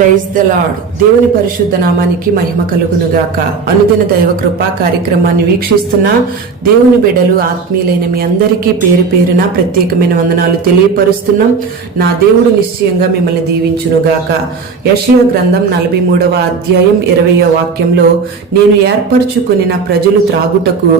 Praise the lord. దేవుని పరిశుద్ధ నామానికి మహిమ కలుగునుగాక. అనుదిన దైవ కృపా కార్యక్రమాన్ని వీక్షిస్తున్న దేవుని బిడ్డలు ఆత్మీయులైన మీ అందరికీ పేరు పేరున ప్రత్యేకమైన వందనాలు తెలియపరుస్తున్నాం. నా దేవుడు నిశ్చయంగా మిమ్మల్ని దీవించునుగాక. యెషయా గ్రంథం 43వ అధ్యాయం 20వ వాక్యంలో, నేను ఏర్పరచుకుని ప్రజలు త్రాగుటకు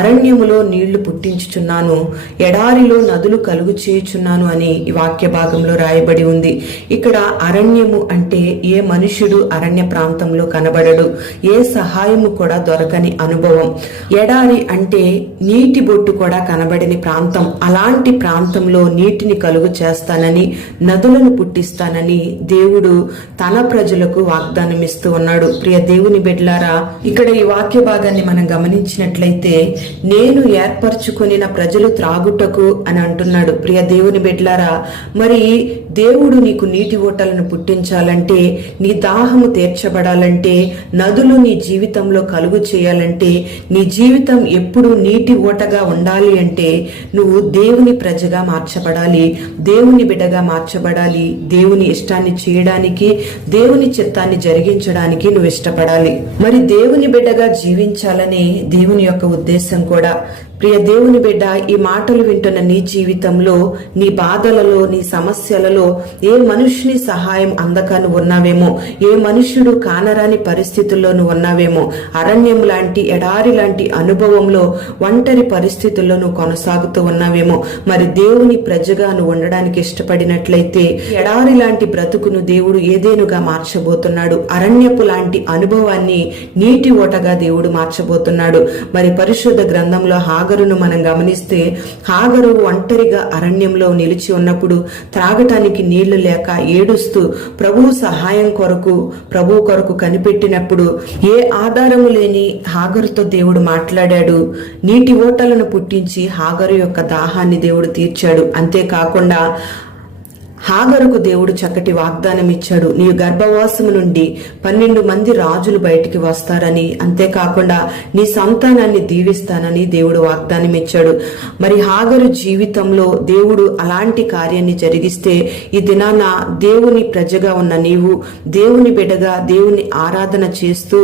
అరణ్యములో నీళ్లు పుట్టించుచున్నాను, ఎడారిలో నదులు కలుగు చేయుచున్నాను అని ఈ వాక్య భాగంలో రాయబడి ఉంది. ఇక్కడ అరణ్యము అంటే ఏ మనుష్యుడు అరణ్య ప్రాంతంలో కనబడడు, ఏ సహాయము కూడా దొరకని అనుభవం. ఎడారి అంటే నీటి బొట్టు కూడా కనబడని ప్రాంతం. అలాంటి ప్రాంతంలో నీటిని కలుగు చేస్తానని, నదులను పుట్టిస్తానని దేవుడు తన ప్రజలకు వాగ్దానం ఇస్తూ ఉన్నాడు. ప్రియ దేవుని బిడ్డలారా, ఇక్కడ ఈ వాక్య భాగాన్ని మనం గమనించినట్లయితే, నేను ఏర్పరచుకుని ప్రజలు త్రాగుటకు అని అంటున్నాడు. ప్రియ దేవుని బిడ్డలారా, మరి దేవుడు నీకు నీటి ఓటలను పుట్టించాలంటే, నీ దాహము తీర్చబడాలంటే, నదులు నీ జీవితంలో కలుగు చేయాలంటే, నీ జీవితం ఎప్పుడు నీటి ఓటగా ఉండాలి అంటే, నువ్వు దేవుని ప్రజగా మార్చబడాలి, దేవుని బిడ్డగా మార్చబడాలి. దేవుని ఇష్టాన్ని చేయడానికి, దేవుని చిత్తాన్ని జరిగించడానికి నువ్వు ఇష్టపడాలి. మరి దేవుని బిడ్డగా జీవించాలని దేవుని యొక్క ఉద్దేశం కూడా. ప్రియ దేవుని బిడ్డ, ఈ మాటలు వింటున్న నీ జీవితంలో, నీ బాధలలో, నీ సమస్యలలో ఏ మనుషుని సహాయం అందక నువ్వు ఉన్నావేమో, ఏ మనుష్యుడు కానరాని పరిస్థితుల్లో నువ్వు ఉన్నావేమో, అరణ్యం లాంటి, ఎడారి లాంటి అనుభవంలో, ఒంటరి పరిస్థితుల్లో నువ్వు కొనసాగుతూ ఉన్నావేమో. మరి దేవుని ప్రజగా నువ్వు ఉండడానికి ఇష్టపడినట్లయితే, ఎడారి లాంటి బ్రతుకును దేవుడు ఏదేనుగా మార్చబోతున్నాడు. అరణ్యపు లాంటి అనుభవాన్ని నీటి ఓటగా దేవుడు మార్చబోతున్నాడు. మరి పరిశుద్ధ గ్రంథంలో హాగరును మనం గమనిస్తే, హాగరు ఒంటరిగా అరణ్యంలో నిలిచి ఉన్నప్పుడు, త్రాగటానికి నీళ్లు లేక ఏడుస్తూ ప్రభువు సహాయం కొరకు, ప్రభువు కొరకు కనిపెట్టినప్పుడు, ఏ ఆధారము లేని హాగరుతో దేవుడు మాట్లాడాడు. నీటి ఓటలను పుట్టించి హాగరు యొక్క దాహాన్ని దేవుడు తీర్చాడు. అంతేకాకుండా హాగరుకు దేవుడు చక్కటి వాగ్దానం ఇచ్చాడు. నీ గర్భవాసము నుండి 12 మంది రాజులు బయటికి వస్తారని, అంతేకాకుండా నీ సంతానాన్ని దీవిస్తానని దేవుడు వాగ్దానం ఇచ్చాడు. మరి హాగరు జీవితంలో దేవుడు అలాంటి కార్యాన్ని జరిగిస్తే, ఈ దినాన దేవుని ప్రజగా ఉన్న నీవు, దేవుని బిడ్డగా దేవుని ఆరాధన చేస్తూ,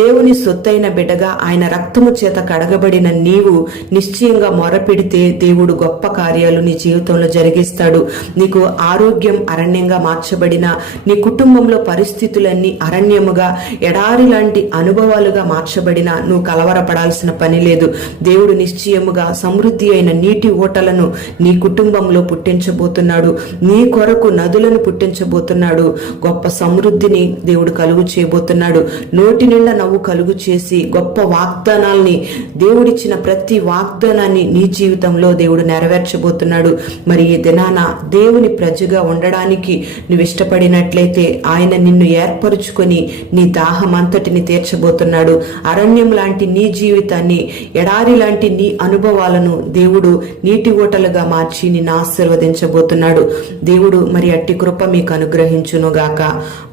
దేవుని సొత్తైన బిడ్డగా ఆయన రక్తము చేత కడగబడిన నీవు నిశ్చయంగా మొరపెడితే దేవుడు గొప్ప కార్యాలు నీ జీవితంలో జరిగిస్తాడు. నీకు ఆరోగ్యం అరణ్యంగా మార్చబడిన, నీ కుటుంబంలో పరిస్థితులన్నీ అరణ్యముగా, ఎడారి లాంటి అనుభవాలుగా మార్చబడిన, నువ్వు కలవరపడాల్సిన పని లేదు. దేవుడు నిశ్చయముగా సమృద్ధి అయిన నీటి ఓటలను నీ కుటుంబంలో పుట్టించబోతున్నాడు. నీ కొరకు నదులను పుట్టించబోతున్నాడు. గొప్ప సమృద్ధిని దేవుడు కలుగు చేయబోతున్నాడు. నోటి నిండా నవ్వు కలుగు చేసి గొప్ప వాగ్దానాల్ని, దేవుడిచ్చిన ప్రతి వాగ్దానాన్ని నీ జీవితంలో దేవుడు నెరవేర్చబోతున్నాడు. మరి ఈ దినాన దేవుని ప్రజగా ఉండడానికి నువ్వు ఇష్టపడినట్లయితే, ఆయన నిన్ను ఏర్పరుచుకొని నీ దాహం అంతటిని తీర్చబోతున్నాడు. అరణ్యం లాంటి నీ జీవితాన్ని, ఎడారి లాంటి నీ అనుభవాలను దేవుడు నీటి ఓటలుగా మార్చి నిన్ను ఆశీర్వదించబోతున్నాడు. దేవుడు మరి అట్టి కృప మీకు అనుగ్రహించునుగాక.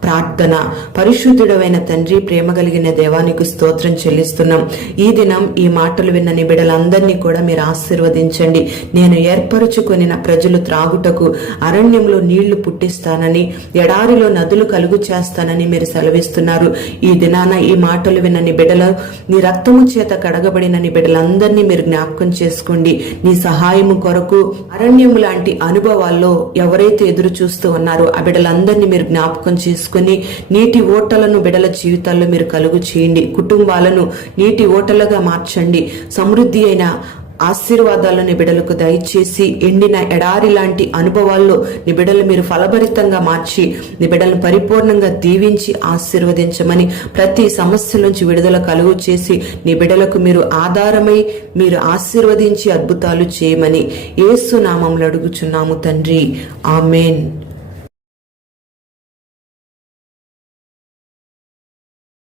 ప్రార్థన. పరిశుద్ధుడైన తండ్రి, ప్రేమ కలిగిన దేవానికి స్తోత్రం చెల్లిస్తున్నాం. ఈ దినం ఈ మాటలు విన్న నీ బిడ్డలందరినీ కూడా మీరు ఆశీర్వదించండి. నేను ఏర్పరచుకొని ప్రజలు త్రాగుటకు అరణ్యంలో నీళ్లు పుట్టిస్తానని, ఎడారిలో నదులు కలుగు చేస్తానని మీరు సెలవిస్తున్నారు. ఈ దినాన ఈ మాటలు విన్న నీ బిడ్డల, నీ రక్తము చేత కడగబడిన నీ బిడ్డలందరినీ మీరు జ్ఞాపకం చేసుకోండి. నీ సహాయము కొరకు అరణ్యము లాంటి అనుభవాల్లో ఎవరైతే ఎదురు చూస్తూ ఉన్నారో ఆ బిడ్డలందరినీ మీరు జ్ఞాపకం చేసుకుని, నీటి ఓటలను బిడ్డల జీవితాల్లో మీరు కలుగు చేయండి. కుటుంబాలను నీటి ఓటలుగా మార్చండి. సమృద్ధి అయిన ఆశీర్వాదాలు నీ బిడ్డలకు దయచేసి, ఎండిన ఎడారి లాంటి అనుభవాల్లో నీ బిడ్డలు మీరు ఫలభరితంగా మార్చి, నీ బిడ్డలను పరిపూర్ణంగా దీవించి ఆశీర్వదించమని, ప్రతి సమస్య నుంచి విడుదల కలుగు చేసి నీ బిడ్డలకు మీరు ఆధారమై మీరు ఆశీర్వదించి అద్భుతాలు చేయమని యేసు నామములో అడుగుచున్నాము తండ్రి. ఆమేన్.